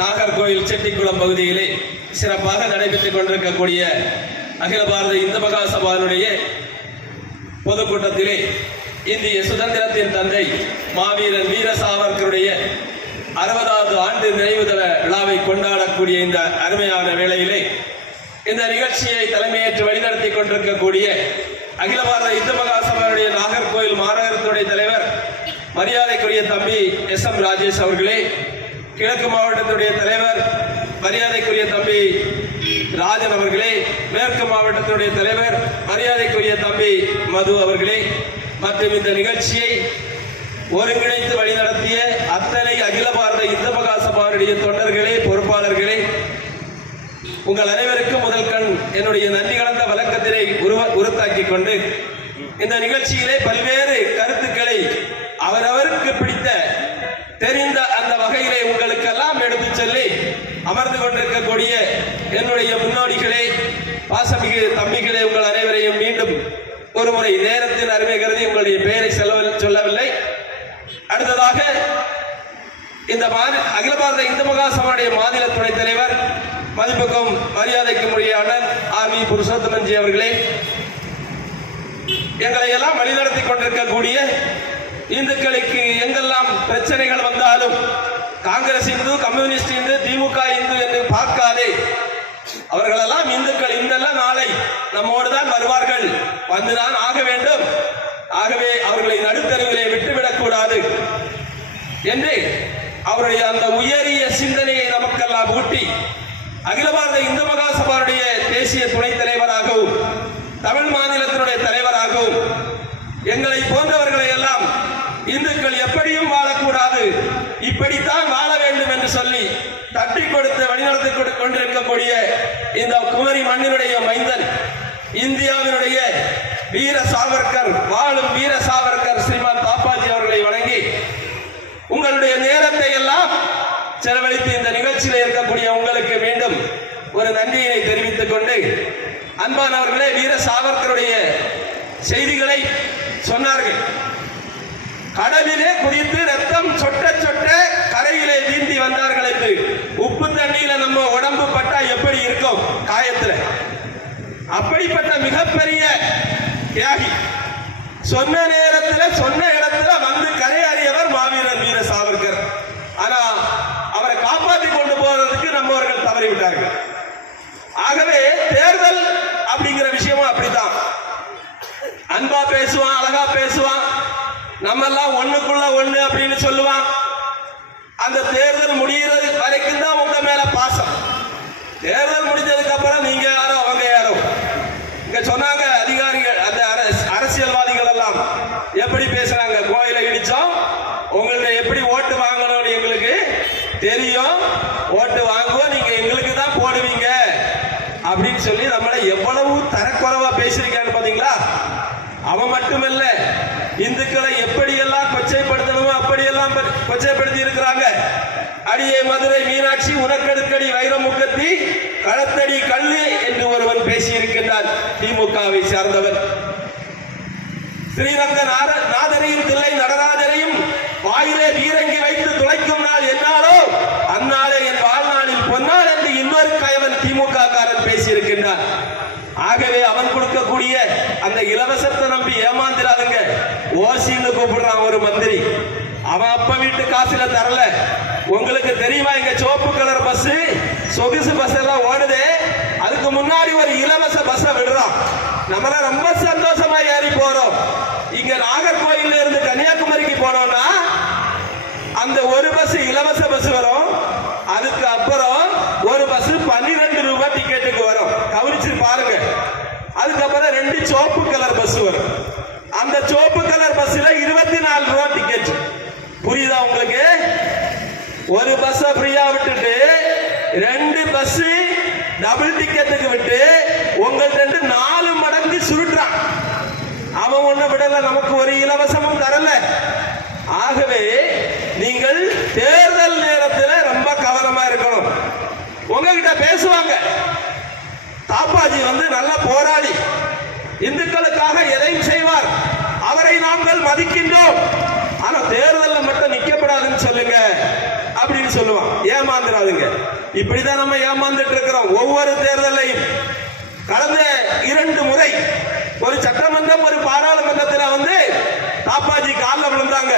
நாகர்கோவில் செட்டிக்குளம் பகுதியிலே சிறப்பாக நடைபெற்றுக் கொண்டிருக்கக்கூடிய அகில பாரத இந்து மகா சபாவினுடைய பொதுக்கூட்டத்திலே இந்திய சுதந்திரத்தின் தந்தை மாவீரன் வீர சாவர்கருடைய 60வது ஆண்டு நினைவு தின விழாவை கொண்டாடக்கூடிய இந்த அருமையான வேளையிலே இந்த நிகழ்ச்சியை தலைமையேற்று வழிநடத்தி கொண்டிருக்கக்கூடிய அகில பாரத இந்து மகா சபாவுடைய நாகர்கோவில் மாநகரத்துடைய தலைவர் மரியாதைக்குரிய தம்பி SM ராஜேஷ் அவர்களே, கிழக்கு மாவட்டத்துடைய தலைவர் மரியாதைக்குரிய தம்பி ராஜன் அவர்களே, மேற்கு மாவட்டத்துடைய தலைவர் மரியாதைக்குரிய தம்பி மது அவர்களே, மற்றும் இந்த நிகழ்ச்சியை ஒருங்கிணைத்து வழிநடத்திய அத்தனை அகில பாரத இந்து மகா சபாவுடைய தொண்டர்களே, பொறுப்பாளர்களே, உங்கள் அனைவருக்கும் முதல் கண் என்னுடைய நன்றி கலந்த வழக்கத்தினை உறுத்தாக்கிக் கொண்டு இந்த நிகழ்ச்சியிலே பல்வேறு கருத்துக்களை அவரவருக்கு பிடித்த தெரிந்த அந்த வகையிலே உங்களுக்கெல்லாம் எடுத்து சொல்லி அமர்ந்து கொண்டிருக்கக்கூடிய என்னுடைய முன்னோடிகளே, பாசமிகு தம்பிகளே, உங்கள் அனைவரையும் மீண்டும் ஒரு முறை நேரத்தின் அருமை கருதி உங்களுடைய பெயரை சொல்லவில்லை. அடுத்ததாக இந்த அகில பாரத இந்து மகா சபாவுடைய மாநில துணைத் தலைவர் மதிப்புக்கும் மரியாதைக்கும் உரிய அண்ணன் RV புருஷோத்தமன்ஜி அவர்களே, எங்களை எல்லாம் வழிநடத்தி கொண்டிருக்கக்கூடிய இந்துக்களுக்கு எங்கெல்லாம் பிரச்சனைகள் வந்தாலும் காங்கிரஸ் இந்து, கம்யூனிஸ்ட் இந்து, திமுக இந்து என்று பார்க்காதே அவர்களெல்லாம் இந்துக்கள், இந்தெல்லாம் நாளை நம்மோடு தான் வருவார்கள், வந்துதான் ஆக வேண்டும். ஆகவே அவர்களை நடுத்தருவிலே விட்டுவிடக் கூடாது என்று அவருடைய அந்த உயரிய சிந்தனையை நமக்கெல்லாம் ஊட்டி அகில பாரத இந்து மகா சபாவுடைய தேசிய துணைத் தலைவராகவும் தமிழ் மாநிலத்தினுடைய தலைவராகவும் எங்களை போன்றவர்களை எல்லாம் இந்துக்கள் எப்படியும் வாழக்கூடாது, இப்படித்தான் வாழ வேண்டும் என்று சொல்லி தட்டி கொடுத்து வழிநடத்தி கொண்டிருக்கக்கூடிய இந்த குமரி மண்ணினுடைய மைந்தன், இந்தியாவினுடைய வீர சாவர்கர், வாழும் வீர சாவர்கர் ஸ்ரீமான் தாப்பாஜி அவர்களை வணங்கி உங்களுடைய நேரத்தை எல்லாம் செலவழித்து இந்த நிகழ்ச்சியில் இருக்கக்கூடிய உங்களுக்கு மீண்டும் ஒரு நன்றியினை தெரிவித்துக் கொண்டு, அன்பானவர்களே, வீர சாவர்கருடைய செய்திகளை சொன்னார்கள். கடலிலே குதித்து ரத்தம் சொட்ட சொட்ட கரையிலே நீந்தி வந்தார்கள் என்று. உப்பு தண்ணியில நம்ம உடம்பு பட்டா எப்படி இருக்கும் காயத்துல, அப்படிப்பட்ட மிகப்பெரிய தியாகி. சொன்ன நேரத்தில் சொன்ன இடத்துல வந்து கரையேறியவர் மாவீரன் வீர சாவர்கர். ஆனா அவரை காப்பாற்றி கொண்டு போவதற்கு நம்மவர்கள் தவறிவிட்டார்கள். ஆகவே தேர்தல் அப்படிங்கிற விஷயமும் அப்படித்தான். அன்பா பேசுவான், அழகா பேசுவான், நம்ம எல்லாம் ஒண்ணுக்குள்ள ஒண்ணு அப்படின்னு சொல்லுவான். அந்த தேர்தல் முடிகிறது வரைக்கும் தான் உங்க மேல பாசம். தேர்தல் முடிஞ்சதுக்கு அப்புறம் நீங்க யாரோ அவங்க யாரோ. இங்க சொன்னாங்க அதிகாரிகள், அந்த அரசியல்வாதிகள் எல்லாம் எப்படி பேசுறாங்க, கோயிலை இடிச்சோம், உங்கள்ட்ட எப்படி ஓட்டு வாங்கணும்னு எங்களுக்கு தெரியும், ஓட்டு வாங்குவோம், நீங்க எங்களுக்கு தான் போடுவீங்க அப்படின்னு சொல்லி நம்மளை எவ்வளவு தரக்குறைவா பேசியிருக்காங்க பாத்தீங்களா. அவன் மட்டுமல்ல, இந்துக்களை எப்படியெல்லாம் கொச்சைப்படுத்தணுமோ அப்படியெல்லாம் கொச்சைப்படுத்தி இருக்கிறாங்க. அடியே மதுரை மீனாட்சி உனக்கடுக்கடி வைரமுகத்தி களத்தடி கல்லு என்று ஒருவன் பேசியிருக்கின்றான், திமுகவை சார்ந்தவர். ஸ்ரீரங்க நாதரையும் தில்லை நடராஜரையும் வாயிலே வீரங்கி வைத்து துளைக்கும் நாள் என்னாலோ அந்நாளே என் வாழ்நாளில் பொன்னாள் என்று இன்னொரு கயவன் திமுக காரன் பேசியிருக்கின்றான். ஆகவே அவன் கொடுக்கக்கூடிய அந்த இலவசத்தை நம்பி ஏமாந்திராதுங்க. ஓசின்னு கூப்பிடுறான் ஒரு மந்திரி, அவன் அப்ப வீட்டு காசுல தரல. உங்களுக்கு தெரியுமா, இங்க சிவப்பு கலர் பஸ், சொகுசு பஸ் எல்லாம் ஓடுது, அதுக்கு முன்னாடி ஒரு இலவச பஸ் விடுறான். நம்மள ரொம்ப சந்தோஷமா ஏறி போறோம். இங்க நாகர்கோயில இருந்து கன்னியாகுமரிக்கு போனோம்னா அந்த ஒரு பஸ் இலவச பஸ் வரும். அதுக்கு அப்புறம் ஒரு பஸ் 12 ரூபாய் டிக்கெட்டுக்கு வரும், கவனிச்சு பாருங்க. அதுக்கப்புறம் 2 சிவப்பு கலர் பஸ் வரும். அந்த சிவப்பு கலர் பஸ்ல 24 ரூபாய் டிக்கெட். புரியுதா உங்களுக்கு? ஒரு பஸ் ஃப்ரீயா விட்டுட்டு 2 பஸ் டபுள் டிக்கெட்டுக்கு விட்டு உங்கள்ட்ட 4 மடங்கு சுருட்டான். அவன் ஒண்ணு விடல, நமக்கு ஒரு இலவசமும் தரல. ஆகவே நீங்கள் தேர்தல் நேரத்தில் ரொம்ப கவனமா இருக்கணும். உங்ககிட்ட பேசுவாங்க, தாப்பாஜி நல்ல போராளி, இந்துக்களுக்காக எதையும் செய்வார், அவரை நாங்கள் மதிக்கின்றோம், ஆனா தேர்தலில் மட்டும் நிக்கப்படாதுன்னு சொல்லுங்க. அப்படின்னு சொல்லுவான். ஏமாந்துடாதுங்க. இப்படிதான் நம்ம ஏமாந்துட்டு இருக்கிறோம் ஒவ்வொரு தேர்தலையும். கடந்த 2 முறை ஒரு சட்டமன்றம் ஒரு பாராளுமன்றத்தில் வந்து தாப்பாஜி காலில் விழுந்தாங்க.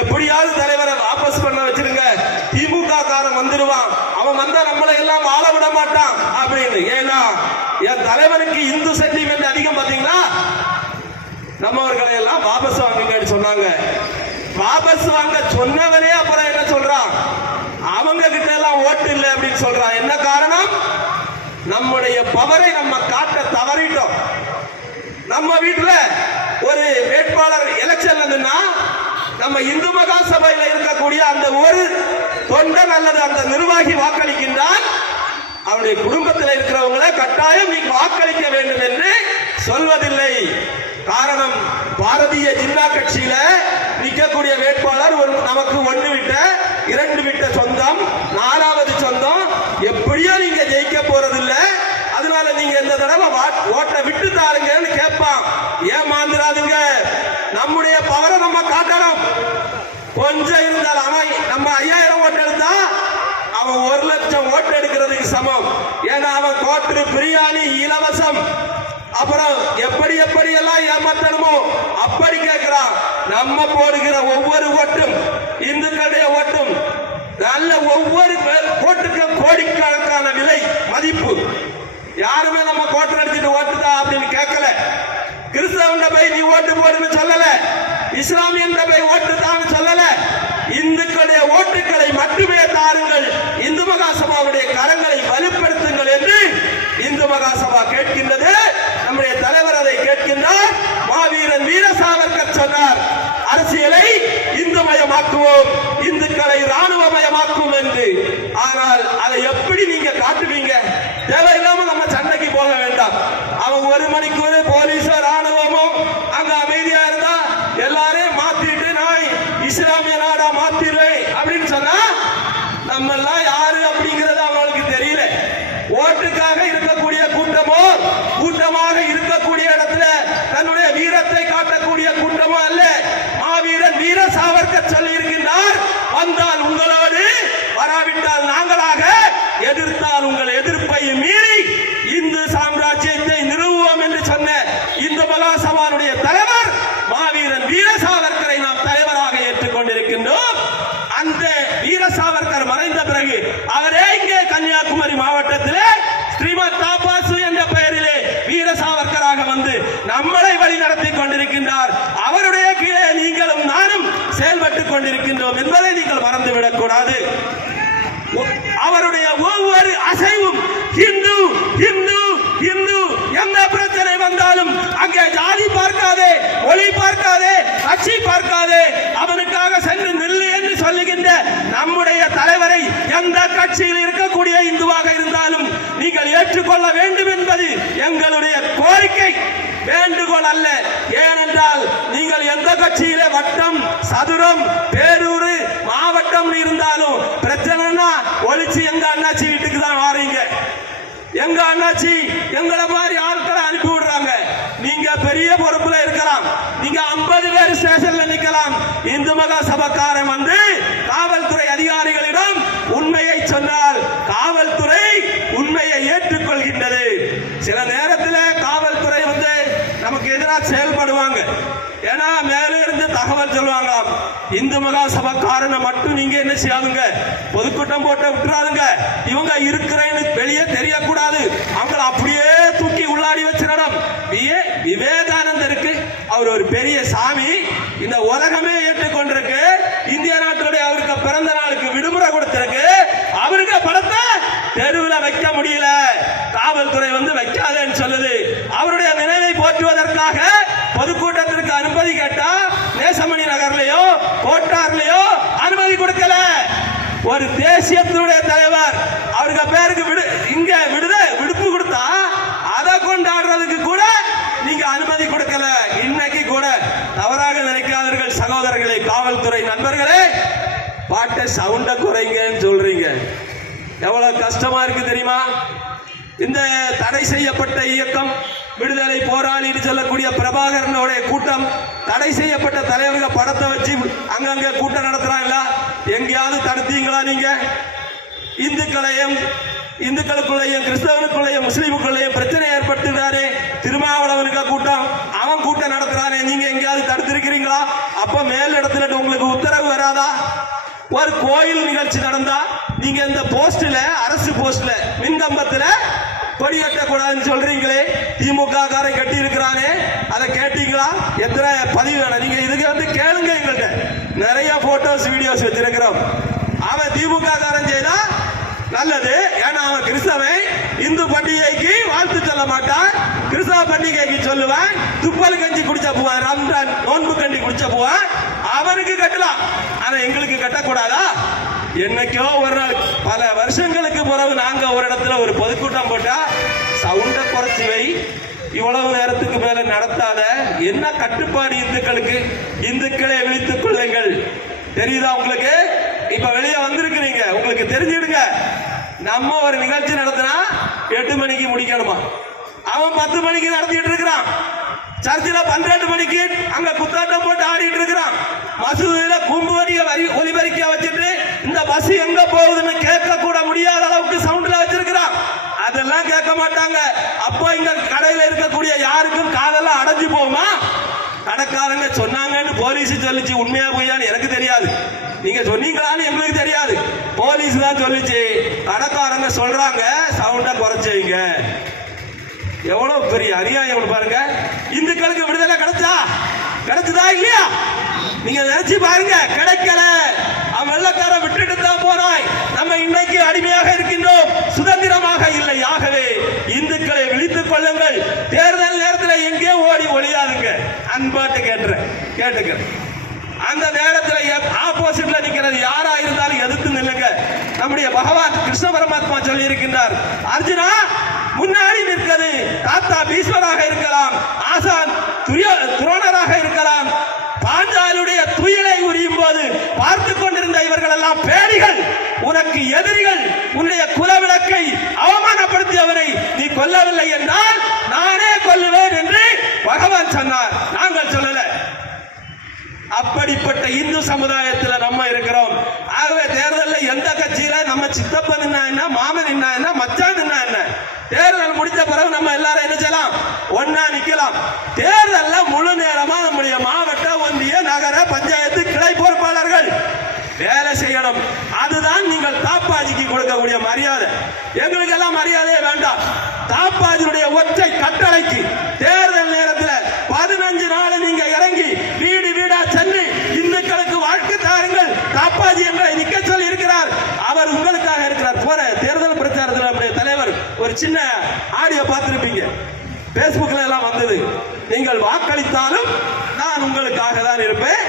எப்படியாவது தலைவரை வாபஸ் பண்ண வச்சிருங்க, திமுக காரன் வந்துடுவான், அவன் வந்தா நம்மளை எல்லாம் வாழ விட மாட்டான் அப்படின்னு. ஏன்னா என் தலைவனுக்கு இந்து சென்டிமெண்ட் அதிகம். பாத்தீங்களா, நம்மவர்களை எல்லாம் வாபஸ் வாங்குங்கன்னு சொன்னாங்க. வாபஸ் வாங்க சொன்னவனே அப்புறம் என்ன சொல்றான், அவங்க கிட்ட எல்லாம் ஓட்டு இல்லை அப்படின்னு சொல்றான். என்ன காரணம்? நம்முடைய பவரை நம்ம காட்ட தவறிட்டோம். நம்ம வீட்டுல ஒரு வேட்பாளர் எலெக்ஷன்ல நின்னா நம்ம இந்து மகா சபையில இருக்கக்கூடிய அந்த ஒரு தொண்டன் அல்லது அந்த நிர்வாகி வாக்களிக்கின்றான், அவருடைய குடும்பத்தில் இருக்கிறவங்களை கட்டாயம் நீ வாக்களிக்க வேண்டும் என்று சொல்வதில்லை. காரணம், பாரதிய ஜனதா கட்சியில நிற்கக்கூடிய வேட்பாளர் ஒரு நமக்கு 1 விட்ட 2 விட்ட சொந்தம், 4வது சொந்தம், எப்படியோ நீங்க ஜெயிக்க போறதில்லை, அதனால நீங்க இந்த தடவை ஓட்டை விட்டு தாருங்கன்னு கேட்பான். ஏமாந்துடாதுங்க. நம்முடைய பவரை நம்ம காட்டணும். கொஞ்சம் இருந்தால் அவன் நம்ம 5000 ஓட்டு எடுத்தா அவன் 1 லட்சம் ஓட்டு எடுக்கிறதுக்கு சமம். ஏன்னா அவன் கோட்டு பிரியாணி இலவசம், அப்புறம் எப்படி எப்படி எல்லாம் ஏமாற்றணுமோ அப்படி கேட்கிறான். நம்ம போடுகிற ஒவ்வொரு ஓட்டும், இந்துக்களுடைய ஓட்டும், நல்ல ஒவ்வொரு ஓட்டுக்கும் கோடிக்கணக்கான விலை மதிப்பு. யாருமே நம்ம கோட்டை அடிச்சுட்டு ஓட்டுதா அப்படின்னு கேட்கல. கிறிஸ்தவன் போய் நீ ஓட்டு போடுன்னு சொல்லல, இஸ்லாமியன் போய் ஓட்டு தான் சொல்லல. இந்துக்களுடைய ஓட்டுகளை மட்டுமே தாருங்கள், இந்து மகாசபாவுடைய கரங்களை வலுப்படுத்துங்கள் என்று இந்து மகாசபா கேட்கின்றது. நம்முடைய தலைவர் அதை கேட்கின்றார். மாவீரன் வீர சாவர்கர் சொன்னார், அரசியலை இந்துமயமாக்குவோம், இந்துக்களை ராணுவமயமாக்குவோம் என்று. ஆனால் அதை எப்படி நீங்க காட்டுவீங்க? தேவையில்லாம நம்ம சண்டைக்கு போக வேண்டாம். அவங்க 1 மணிக்கு போலீஸோ ராணுவமோ அங்க அமைதியா இருந்தா எல்லாரையும் மாத்திட்டு நான் இஸ்லாமிய நாடா மாத்திடுவேன் அப்படின்னு சொன்னா நம்ம எல்லாம் யாரு அப்படிங்கிறது அவங்களுக்கு தெரியல. ஓட்டுக்காக இருக்கக்கூடிய கூட்டமோ, கூட்டமாக இருக்கக்கூடிய இடத்துல தன்னுடைய வீரத்தை காட்டக்கூடிய கூட்டமோ அல்ல. மாவீரன் வீர சாவர்கர் சொல்லி இருக்கின்றார், வந்தால் உங்களோடு, வராவிட்டால் நாங்களாக, எதிர்த்தால் உங்கள் எதிர்ப்பை மீறி இந்து சாம்ராஜ்யத்தை நிறுவுவோம் என்று சொன்ன இந்து மகாசபாவுடைய தலைவர் மாவீரன் வீர சாவர்கரை நாம் தலைவராக ஏற்றுக்கொண்டிருக்கின்றோம். அந்த வீர சாவர்கர் மறைந்த பிறகு அவரே இங்கே கன்னியாகுமரி மாவட்டத்திலே ஸ்ரீமத் தாபாசு என்ற பெயரிலே வீர சாவர்கராக வந்து நம்மளை வழி நடத்தி கொண்டிருக்கின்றார். அவருடைய கீழே நீங்களும் நானும் செயல்பட்டுக் கொண்டிருக்கின்றோம் என்பதை நீங்கள் மறந்துவிடக் கூடாது. அவருடைய ஒவ்வொரு அசைவும் இந்து இந்து இந்து. எந்த பிரச்சனை வந்தாலும் அங்கே ஜாதி பார்க்காதே, மொழி பார்க்காதே, கட்சி பார்க்காதே, அவனுக்காக சென்று நில்லு என்று சொல்லுகின்ற நம்முடைய தலைவரை எந்த கட்சியில் இருக்கக்கூடிய இந்துவாக இருந்தாலும் நீங்கள் ஏற்றுக்கொள்ள வேண்டும் என்பது எங்களுடைய கோரிக்கை, வேண்டுகோள் அல்ல. ஏனென்றால் நீங்கள் எந்த கட்சியில வட்டம், சதுரம், பேரூர், மாவட்டம் இருந்தாலும் பிரச்சனைனா ஒழிச்சு எங்க அண்ணாச்சி வீட்டுக்கு தான் வாரீங்க. எங்க அண்ணாச்சி எங்களை மாதிரி ஆட்களை அனுப்பி விடுறாங்க. நீங்க பெரிய பொறுப்புல இருக்கலாம், நீங்க 50 பேர் ஸ்டேஷன்ல நிக்கலாம். இந்து மகா சபைக்காரன் வந்து காவல்துறை அதிகாரிகளிடம் உண்மையை சொன்னால் காவல்துறை உண்மையை ஏற்றுக்கொள்கின்றது. சில நேரத்தில் காவல்துறை வந்து நமக்கு எதிராக செயல்படுவாங்க. ஏன்னா மேலே இருந்து தகவல் சொல்லுவாங்க, இந்து மகா சபைக்காரனை மட்டும் நீங்க என்ன செய்யாதுங்க, பொதுக்கூட்டம் போட்டு விட்டுறாதுங்க, இவங்க இருக்கிறேன்னு வெளியே தெரியக்கூடாது, அவங்களை அப்படியே தூக்கி உள்ளாடி வச்சிடணும். விவேகானந்தருக்கு அவர் ஒரு பெரிய சாமி, இந்த உலகமே ஏற்றுக்கொண்டிருக்கு, இந்திய நாட்டுடைய அவருக்கு பிறந்த நாளுக்கு விடுமுறை கொடுத்திருக்கு, அவருக்கு படத்தை தெருவில் வைக்க முடியல, காவல்துறை வந்து வைக்காதேன்னு சொல்லுது. அவருடைய நினைவை போற்றுவதற்காக பொதுக்கூட்டத்திற்கு அனுமதி கேட்டா நேசமணி நகர்லயோ கோட்டார்லயோ அனுமதி கொடுக்கல. ஒரு தேசியத்தினுடைய தலைவர் அவருக்கு பேருக்கு இங்க விடுப்பு கொடுத்தா அதை கொண்டாடுறதுக்கு கூட நீங்க அனுமதி கொடுக்கல. இன்னைக்கு கூட தவறாக நினைக்காதீர்கள் சகோதரர்களே, காவல்துறை நண்பர்களே, பாட்டை சவுண்ட குறைங்கன்னு சொல்றீங்க. எவ்வளவு கஷ்டமா இருக்கு தெரியுமா? இந்த தடை செய்யப்பட்ட இயக்கம் விடுதலை போராளின்னு சொல்லக்கூடிய பிரபாகரனோட கூட்டம் தடை செய்யப்பட்ட தலைவர்கள் படத்தை வச்சு அங்கங்க கூட்டம் நடத்துறாங்களா? எங்கேயாவது தடுத்தீங்களா? நீங்க இந்துக்களுக்குள்ளேயும் கிறிஸ்தவனுக்குள்ளேயும் முஸ்லீமுக்குள்ளேயும் பிரச்சனை ஏற்படுத்துகிறாரே திருமாவளவனுக்கு கூட்டம், அவன் கூட்டம் நடத்துறானே, நீங்க எங்கேயாவது தடுத்திருக்கிறீங்களா? அப்ப மேல் இடத்துல உங்களுக்கு உத்தரவு வராதா? ஒரு கோயில் நிகழ்ச்சி நடந்தா நீங்க இந்த போஸ்ட்ல, அரசு போஸ்ட்ல, மின்கம்பத்துல கொடி கட்டக்கூடாதுன்னு சொல்றீங்களே, திமுக காரன் கட்டி இருக்கிறானே, அதை கேட்டீங்களா? எத்தனை பதிவு வேணும்? நீங்க இதுக்கு வந்து கேளுங்க, எங்கள்கிட்ட நிறைய போட்டோஸ் வீடியோஸ் வச்சிருக்கிறோம். அவன் திமுக காரன் செய்தா நல்லது, ஏன்னா அவன் கிறிஸ்தவன். இந்து பண்டிகைக்கு வாழ்த்து சொல்ல மாட்டான், கிறிஸ்தவ பண்டிகைக்கு சொல்லுவான். துப்பல் கஞ்சி குடிச்ச போவான், ரம்ஜான் நோன்பு கஞ்சி குடிச்ச போவான். அவனுக்கு கட்டலாம், ஆனா எங்களுக்கு கட்டக்கூடாதா? என்னைக்கோ ஒரு நாள், பல வருஷங்களுக்கு பிறகு நாங்க ஒரு இடத்துல ஒரு பொதுக்கூட்டம் போட்டா சவுண்ட குறைச்சி வை, இவ்வளவு நேரத்துக்கு மேல நடத்தாத, என்ன கட்டுப்பாடு இந்துக்களுக்கு? இந்துக்களை விழித்துக் கொள்ளுங்கள். தெரியுதா உங்களுக்கு? இப்ப வெளியே வந்திருக்கிறீங்க, உங்களுக்கு தெரிஞ்சிடுங்க. நம்ம ஒரு நிகழ்ச்சி நடத்தினா 8 மணிக்கு முடிக்கணுமா? அவன் 10 மணிக்கு நடத்திட்டு இருக்கிறான். சர்ச்சில் 12 மணிக்கு அங்க குத்தாட்டம் போட்டு ஆடிட்டு இருக்கிறான். மசூதியில கும்புவடிய ஒலிபரிக்க வச்சுட்டு இந்த பஸ் எங்க போகுதுன்னு கேட்க கூட முடியாத அளவுக்கு சவுண்ட்ல வச்சிருக்கிறான். அதெல்லாம் கேட்க மாட்டாங்க. அப்போ இங்க கடையில இருக்கக்கூடிய யாருக்கும் காதெல்லாம் அடைஞ்சு போகுமா? கடைக்காரங்க சொன்னாங்கன்னு போலீஸ் சொல்லிச்சு, உண்மையா பொய்யான்னு எனக்கு தெரியாது. நீங்க சொன்னீங்களான்னு எங்களுக்கு தெரியாது. போலீஸ் தான் சொல்லிச்சு. கடைக்காரங்க சொல்றாங்க சவுண்ட குறைச்சிங்க. எவ்வளவு பெரிய அநியாயம் பாருங்க. இந்துக்களுக்கு விடுதலை கிடைச்சதா இல்லையா? நீங்க நினைச்சு பாருங்க. கிடைக்கல. அவன் வெள்ளக்கார விட்டுட்டு தான் போறாய். நம்ம இன்னைக்கு அடிமையாக இருக்கின்றோம், சுதந்திரமாக இல்லை. ஆகவே இந்துக்களை விழித்துக் கொள்ளுங்கள். தேர்தல் நேரத்தில் எங்கே ஓடி ஒளியாதுங்க. அன்பாட்டு கேட்டுக்கிறேன். அந்த நேரத்தில் ஆப்போசிட்ல நிக்கிறது யாரா இருந்தாலும் எதிர்த்து நில்லுங்க. நம்முடைய பகவான் கிருஷ்ண பரமாத்மா சொல்லி இருக்கின்றார், அர்ஜுனா முன்னாடி நிற்கிறது தாத்தா பீஸ்வராக இருக்கலாம், ஆசான் துரோணராக இருக்கலாம். பாஞ்சாலுடைய துயிலை உரியும் போது பார்த்து கொண்டிருந்த இவர்கள் எல்லாம் பேடிகள், உனக்கு எதிரிகள். உன்னுடைய குலவிளக்கை அவமானப்படுத்தியவரை நீ கொல்லவில்லை என்றால் நானே கொல்லுவேன் என்று பகவான் சொன்னார், நாங்கள் சொல்லல. அப்படிப்பட்ட இந்து சமுதாயத்தில் நம்ம இருக்கிறோம். ஆகவே தேர்தலில் எந்த கட்சியில நம்ம சித்தப்பன் என்ன, மாமன் என்ன, மச்சான் என்ன, தேர்தல் முடித்த பிறகு நம்ம எல்லாரும் என்ன செய்யலாம்? ஒன்னா நிக்கலாம். தேர்தலில் முழு நேரமா நம்முடைய மாவட்ட, ஒன்றிய, நகர, பஞ்சாயத்து கிளை பொறுப்பாளர்கள் வேலை செய்யணும். அதுதான் நீங்கள் தாப்பாஜிக்கு கொடுக்கக்கூடிய மரியாதை. எங்களுக்கு எல்லாம் மரியாதையே வேண்டாம். தாப்பாஜியுடைய ஒற்றை கட்டளைக்கு தேர்தல் நேரத்தில் 15 நாள் நீங்க இறங்கி வீடு வீடா சென்று இந்துக்களுக்கு வாழ்க்கை தாருங்கள். தாப்பாஜி எங்களை நிக்க சொல்லி இருக்கிறார். அவர் உங்களுக்காக இருக்கிறார். போற தேர்தல் பிரச்சாரத்தில் நம்முடைய தலைவர் ஒரு சின்ன ஆடியோ பார்த்திருப்பீங்க, பேஸ்புக்ல எல்லாம் வந்தது. நீங்கள் வாக்களித்தாலும் நான் உங்களுக்காக தான் இருப்பேன்,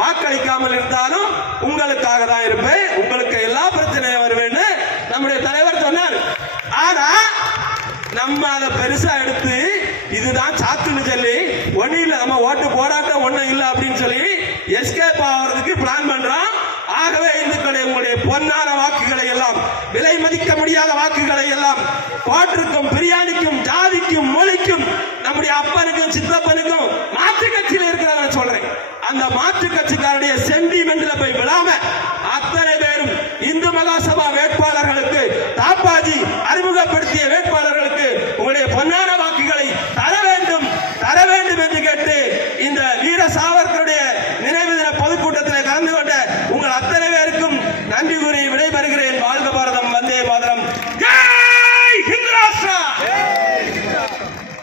வாக்களிக்காமல் இருந்தாலும் உங்களுக்காக தான் இருப்பேன், உங்களுக்கு எல்லா பிரச்சனையும் வருவேன்னு நம்முடைய தலைவர் சொன்னார். ஆனா நம்ம அதை பெருசா எடுத்து இதுதான் சாத்துன்னு சொல்லி ஒண்ணு இல்ல, நம்ம ஓட்டு போடாட்ட ஒண்ணும் இல்லை அப்படின்னு சொல்லி எஸ்கேப் ஆகிறதுக்கு பிளான் பண்றோம். ஆகவே இந்துக்களை உங்களுடைய பொன்னான வாக்குகளை எல்லாம், விலை மதிக்க முடியாத வாக்குகளை எல்லாம், கோட்டுக்கும் பிரியாணிக்கும் ஜாதிக்கும் மொழிக்கும் நம்முடைய அப்பனுக்கும் சித்தப்பனுக்கும் மாற்று கட்சியில் இருக்கிறவங்க சொல்றேன், அந்த மாற்று கட்சிக்காருடைய சென்டிமெண்ட்ல போய் விழாம அத்தனை பேரும் இந்து மகாசபா வேட்பாளர்களுக்கு, தாப்பாஜி அறிமுகப்படுத்திய வேட்பாளர்களுக்கு உங்களுடைய பொன்னான வாக்குகளை தர வேண்டும் என்று கேட்டு இந்த வீர சாவர்கருடைய நினைவு தின பொதுக்கூட்டத்தில் கலந்து கொண்ட உங்கள் அத்தனை பேருக்கும் நன்றி கூறி விடைபெறுகிறேன். வாழ்க பாரதம், வந்தே மாதரம், ஜெய் ஹிந்த் ராஷ்டிரா.